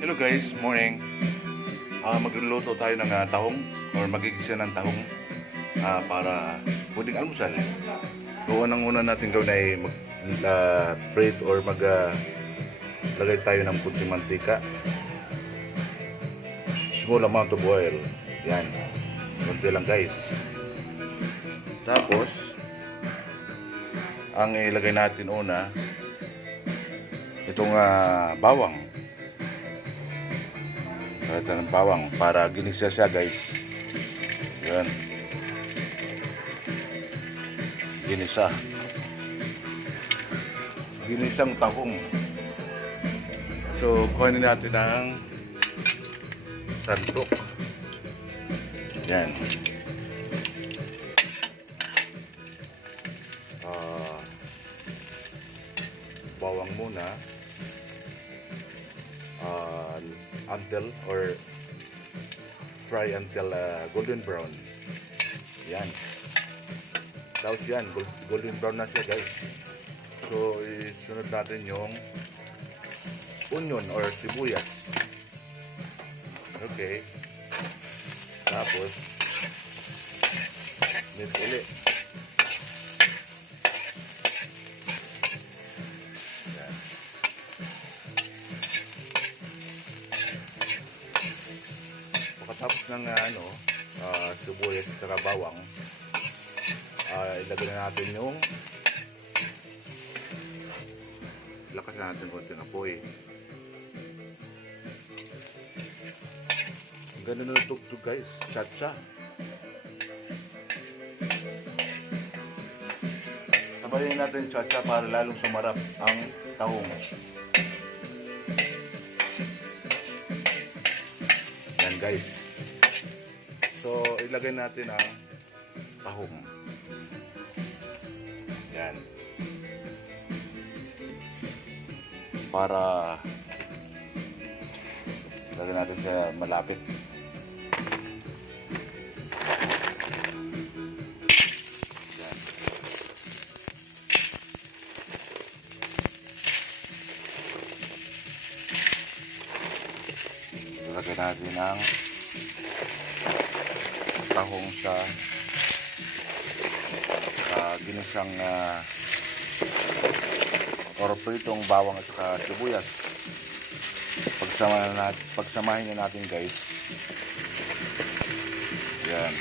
Hello guys, morning. Ah, magluluto tayo ng ah, tahong or magigisa ng tahong ah, para pwedeng almusal. So, unang una natin gawin ay mag uh, or mag lagay tayo ng kunting mantika. Small amount of oil. Yan. Kunti lang guys. Tapos, ang ilagay natin una, itong ah, bawang. Kahit ng bawang para ginisa siya guys. Yan. Ginisa. Ginisang tahong. So, kuhanin natin ang sandok. Yan. Ah, bawang muna until or fry until uh, golden brown. Yan. Tapos yan, gol- golden brown na siya guys. So, isunod natin yung onion or sibuyas. Okay. Tapos, mint ulit. Pagkatapos ng ah, ano, uh, sibuyas at saka bawang, ah, ilagay na natin yung lakas na natin konti ng apoy. Ganda na tugtog guys, chat-chat. Sabayin natin yung para lalong sumarap ang tahong. Yan guys. So, ilagay natin ang tahong. Yan. Para ilagay natin siya malapit. Yan. Ilagay natin ang tahong sa uh, ginisang uh, or pritong bawang at saka sibuyas. Pagsamahin natin, pagsamahin na natin guys. Yan.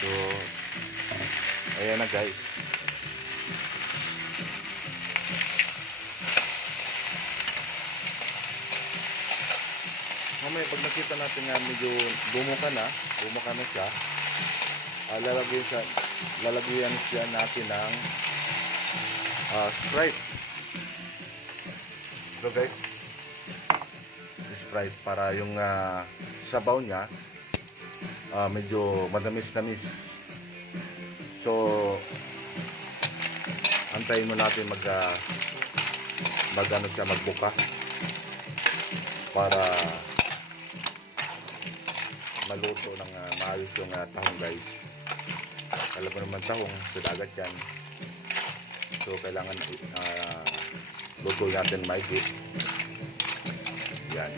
So, ayan na guys. Mamaya pag nakita natin nga medyo bumuka na, bumuka na siya, uh, lalagyan siya, lalagyan siya natin ng uh, Sprite. So guys, Sprite para yung ah, sabaw niya ah, medyo madamis-damis. So, antayin mo natin mag ah, mag ano siya magbuka para maluto ng uh, maayos yung uh, tahong guys. Alam mo naman tahong sa dagat yan. So kailangan uh, luto natin maigit. Yan.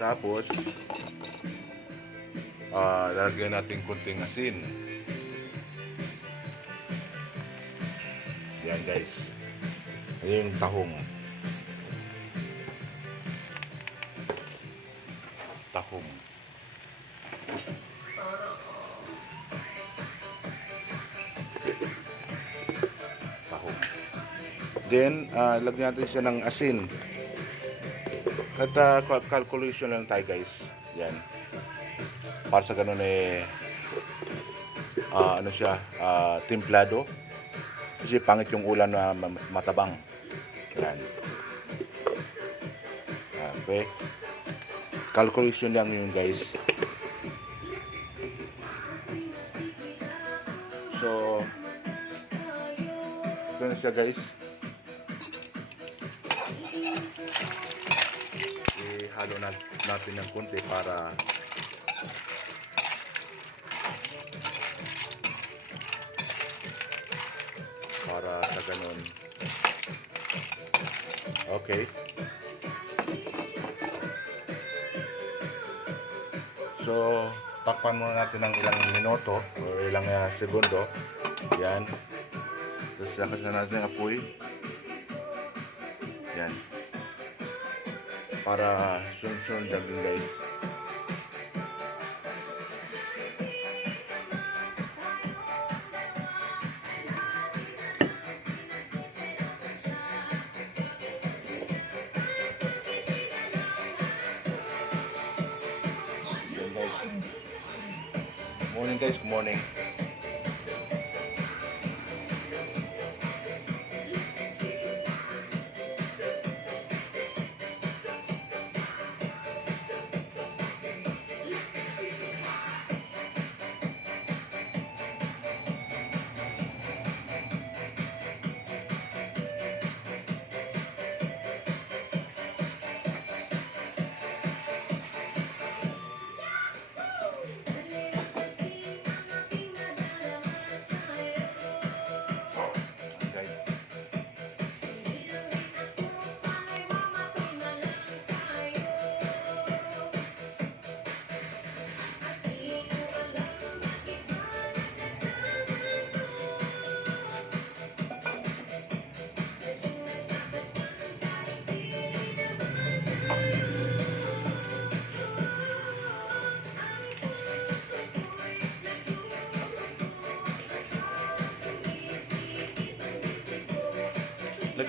Tapos uh, lalagyan natin kunting asin. Yan guys. Ayan yung tahong. Tahong. Tahong. Then, uh, lagyan natin siya ng asin. At uh, cal- calculation lang tayo guys. Yan. Para sa ganun eh, ah, ano siya, ah, timplado. Kasi pangit yung ulan na ma- matabang. Yan. Okay. Calculation lang yun guys. So, ito na siya guys. Ihalo na, natin ng konti para para sa ganun Okay. So, takpan muna natin ng ilang minuto o ilang ah, segundo. Yan. Tapos lakas na natin ang apoy. Yan. Para sunod-sunod daging guys. Morning guys, good morning.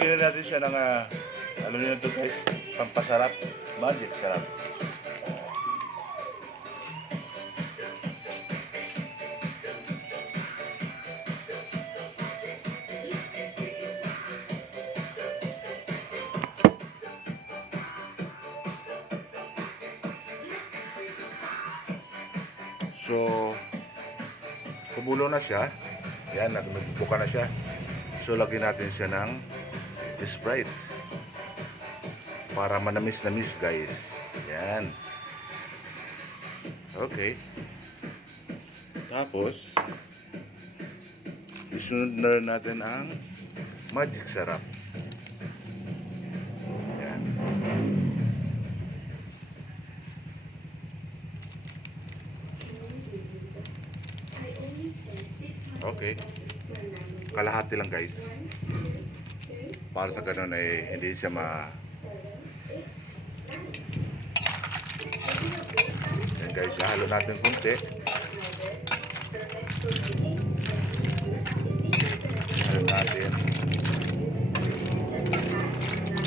Lagyan na natin siya ng, ah, alam niyo ito guys, pampasarap, magic sarap. So, kumulo na siya. Yan, nag- nagbuka na siya. So, lagyan natin siya ng Sprite. Para manamis-namis, guys. Yan. Okay. Tapos, isunod na rin natin ang magic sarap. Yan. Okay. Kalahati lang guys. Para sa ganun ay hindi siya ma... Yan guys, halo natin kunti. Halo natin.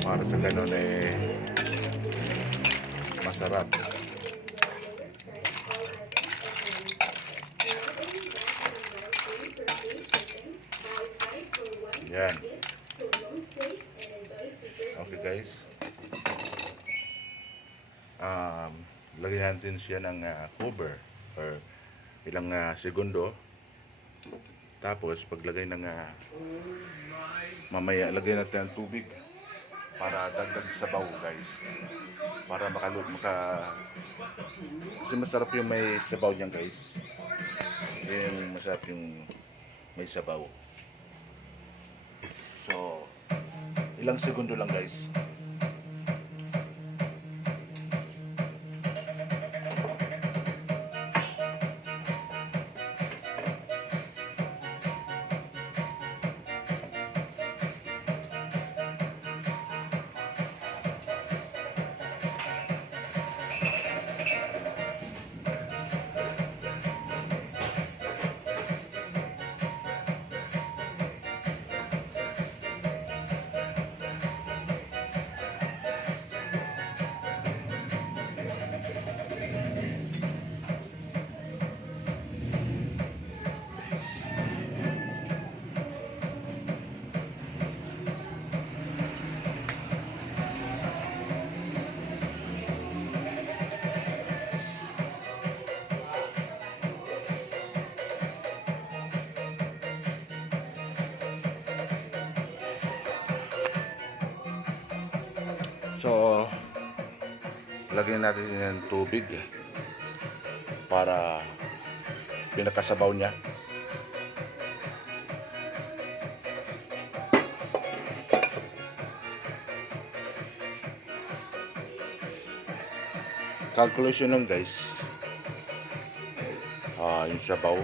Para sa ganun ay masarap. Yan. Okay guys. Um, lagyan natin siya ng ah, cover or ilang ah, segundo. Tapos paglagay ng ah, mamaya lagyan natin ng tubig para dagdag sabaw guys. Para makalut maka kasi masarap yung may sabaw niyan guys. Yung masarap yung may sabaw. So, ilang segundo lang guys. lagyan natin ng tubig eh, para pinakasabaw niya. Calculation lang guys. Ah, yung sabaw.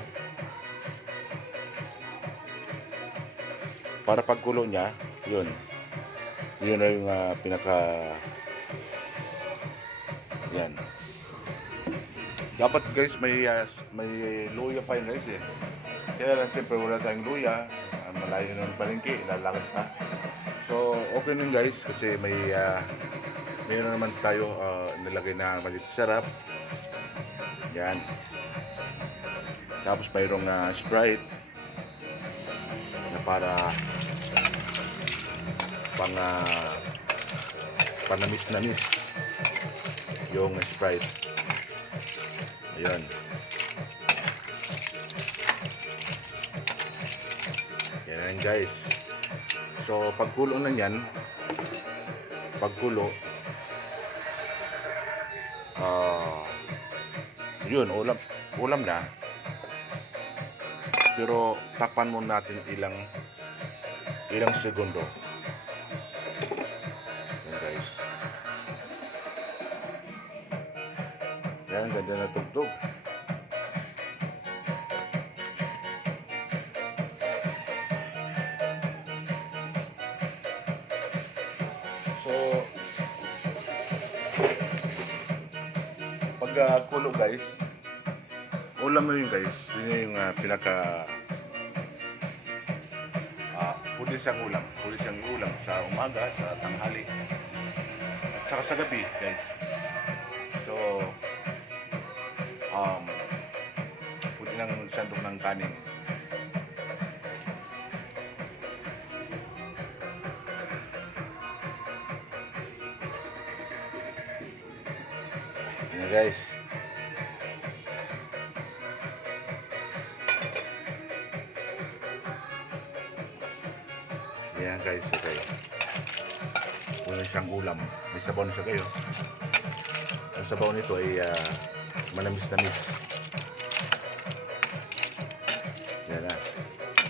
Para pagkulo niya yun. Yun na yung uh, pinaka Dapat guys may ah, may luya pa yun guys eh. Kaya lang siyempre wala tayong luya. Ah, malayo ng palengke, ilalakad pa. So okay nun guys kasi may ah, mayroon naman tayo ah, nilagay na maliit sarap. Yan. Tapos mayroong ah, Sprite na para pang uh, panamis-namis yung Sprite. Ayan. Yan guys. So pagkulo na yan, pagkulo, ah yun, ulam, ulam na. Pero tapan mo natin ilang ilang segundo. Yan, ganda na tugtog. So, pag uh, kulo guys, ulam na yun guys. Yun yung uh, pinaka ah pwede siyang ulam. Pwede siyang ulam sa umaga, sa tanghali, saka sa gabi guys. Um, pwede nang sandok ng kanin. Yan guys. Yan guys, okay. Kung isang ulam, may sabaw na siya kayo. Ang sabaw nito ay ah, manamis-namis. Yan na.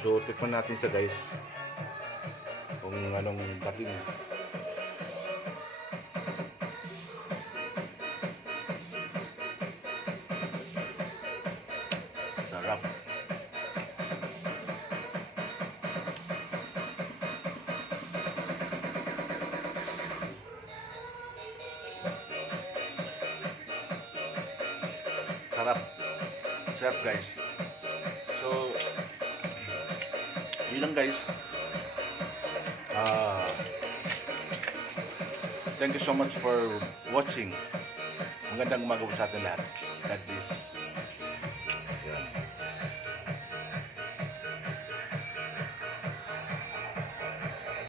So, tikman natin siya guys. Kung anong dating. Sarap. Sarap guys. So, yun lang guys. Ah, thank you so much for watching. Magandang umaga po sa atin lahat.